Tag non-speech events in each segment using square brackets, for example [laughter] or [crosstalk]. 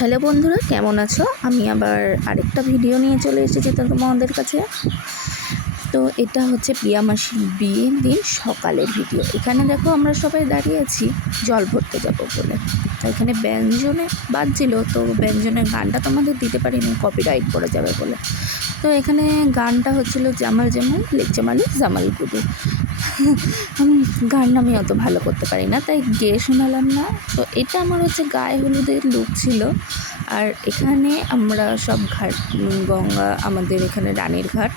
Hello বন্ধুরা, কেমন আছো? আমি আবার আরেকটা ভিডিও নিয়ে চলে এসেছি তো তোমাদের কাছে। তো এটা হচ্ছে প্রিয়া মাসির বিয়ের দিন সকালের ভিডিও এখানে দেখো আমরা সবাই দাঁড়িয়ে আছি, জল ভরতে যাব বলে। তো এখানে ব্যঞ্জনে বাজছিল, তো ব্যঞ্জনের গানটা তোমাদের দিতে পারিনি কপিরাইট পড়ে যাবে বলে। তো এখানে গানটা হচ্ছিল জামাল জামাল লেক জামালি কুদু গান আমি অত ভালো করতে পারি না, তাই গেয়ে শোনালাম না। তো এটা আমার হচ্ছে গায়ে হলুদের লুক ছিল। আর এখানে আমরা সব ঘাট গঙ্গা, আমাদের এখানে রানীর ঘাট,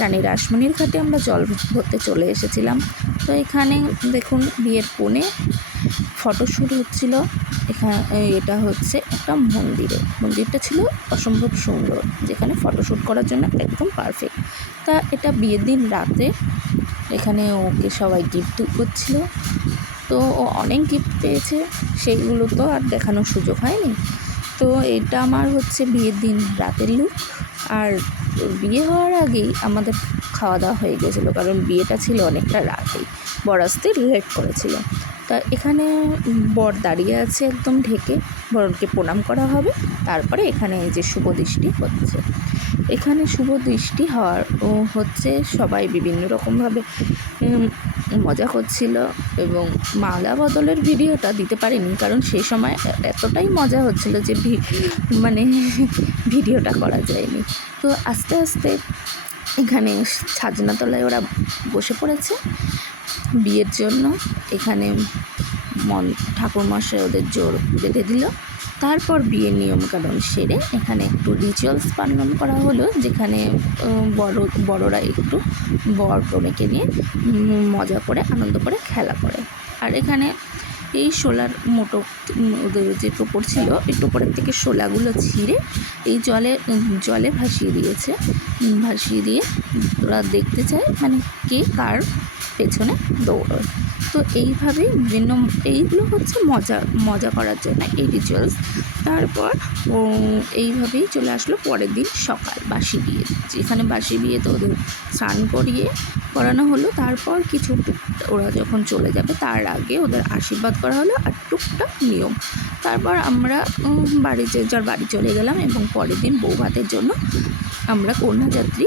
রানী রাসমণির ঘাটে আমরা জল ভরতে চলে এসেছিলাম। তো এখানে দেখুন বিয়ের কোণে ফটোশ্যুট হচ্ছিল। এখানে, এটা হচ্ছে একটা মন্দিরে। মন্দিরটা ছিল অসম্ভব সুন্দর, যেখানে ফটোশ্যুট করার জন্য একদম পারফেক্ট তা এটা বিয়ের দিন রাতে এখানে ওকে সবাই গিফট করছিল। তো ও অনেক গিফট পেয়েছে, সেইগুলো তো আর দেখানোর সুযোগ হয়নি। তো এটা আমার হচ্ছে বিয়ের দিন রাতের লুক আর বিয়ে হওয়ার আগেই আমাদের খাওয়া দাওয়া হয়ে গেছিল, কারণ বিয়েটা ছিল অনেকটা রাতেই বর আসতে লেট করেছিল। তা এখানে বর দাঁড়িয়ে আছে একদম ঢেকে, বরকে প্রণাম করা হবে। তারপরে এখানে এই যে শুভ দৃষ্টি হচ্ছে। এখানে শুভ দৃষ্টি হওয়ার ও হচ্ছে সবাই বিভিন্ন রকমভাবে মজা করছিল এবং মালা বদলের ভিডিওটা দিতে পারিনি কারণ সেই সময় এতটাই মজা হচ্ছিল যে মানে [laughs] ভিডিওটা করা যায়নি। তো আস্তে আস্তে এখানে ছাজনাতলায় ওরা বসে পড়েছে। বিয়ের জন্য এখানে মন, ঠাকুরমশাই ওদের জোর বেঁধে দিল। তারপর বিয়ের নিয়মকানুন সেরে এখানে একটু রিচুয়ালস পালন করা হলো, যেখানে বড়, বড়রা একটু বর কনেকে নিয়ে মজা করে, আনন্দ করে, খেলা করে। আর এখানে এই শোলার মোটো, ওদের যে টোপর ছিল, এই টোপরের থেকে শোলাগুলো ছিঁড়ে এই জলে জলে ভাসিয়ে দিয়েছে। ভাসিয়ে দিয়ে ওরা দেখতে চায় মানে কে কার পেছনে দৌড়োয়। তো এইভাবেই বিভিন্ন এইগুলো হচ্ছে মজা মজা করার জন্য এই রিচুয়ালস তারপর এইভাবেই চলে আসলো পরের দিন সকাল, বাসি বিয়ে। যেখানে বাসি বিয়ে তো ওদের স্নান করিয়ে করানো হলো। তারপর কিছু ওরা যখন চলে যাবে, তার আগে ওদের আশীর্বাদ করা হলো আর টুকটাক নিয়ম। তারপর আমরা বাড়ি যার বাড়ি চলে গেলাম এবং পরের দিন বউ ভাতের জন্য আমরা কন্যাযাত্রী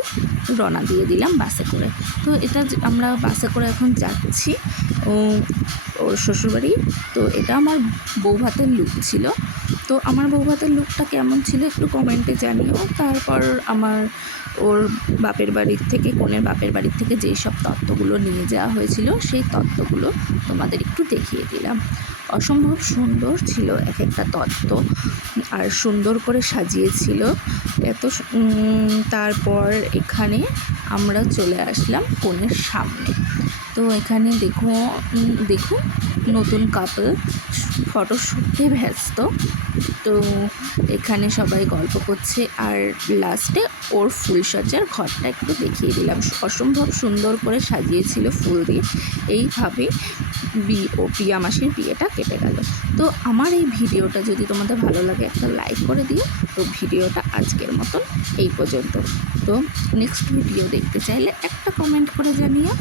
রওনা দিয়ে দিলাম বাসে করে। তো এটা আমরা বাসে করে এখন যাচ্ছি ও- ওর শ্বশুরবাড়ি। তো এটা আমার বউ ভাতের লুক ছিল। তো আমার বউ ভাতের লুকটা কেমন ছিল একটু কমেন্টে জানিও। তারপর আমার ওর বাপের বাড়ির থেকে, কনের বাপের বাড়ির থেকে যেই সব তত্ত্বগুলো নিয়ে যাওয়া হয়েছিল, সেই তত্ত্বগুলো তোমাদের একটু দেখিয়ে দিলাম। অসম্ভব সুন্দর ছিল এক একটা তত্ত্ব, আর সুন্দর করে সাজিয়েছিল। এত তারপর এখানে আমরা চলে আসলাম কনের সামনে। তো এখানে দেখো দেখুন নতুন কাপল ফটোশ্যুটে ব্যস্ত। তো এখানে সবাই গল্প করছে আর লাস্টে ওর ফুলসজ্জার ঘরটা একটু দেখিয়ে দিলাম। অসম্ভব সুন্দর করে সাজিয়েছিল ফুল দিয়ে। এইভাবে বি ও প্রিয়া মাসির বিয়েটা কেটে গেল। তো আমার এই ভিডিওটা যদি তোমাদের ভালো লাগে একটা লাইক করে দিও। তো ভিডিওটা আজকের মতন এই পর্যন্ত। তো নেক্সট ভিডিও দেখতে চাইলে একটা কমেন্ট করে জানিও।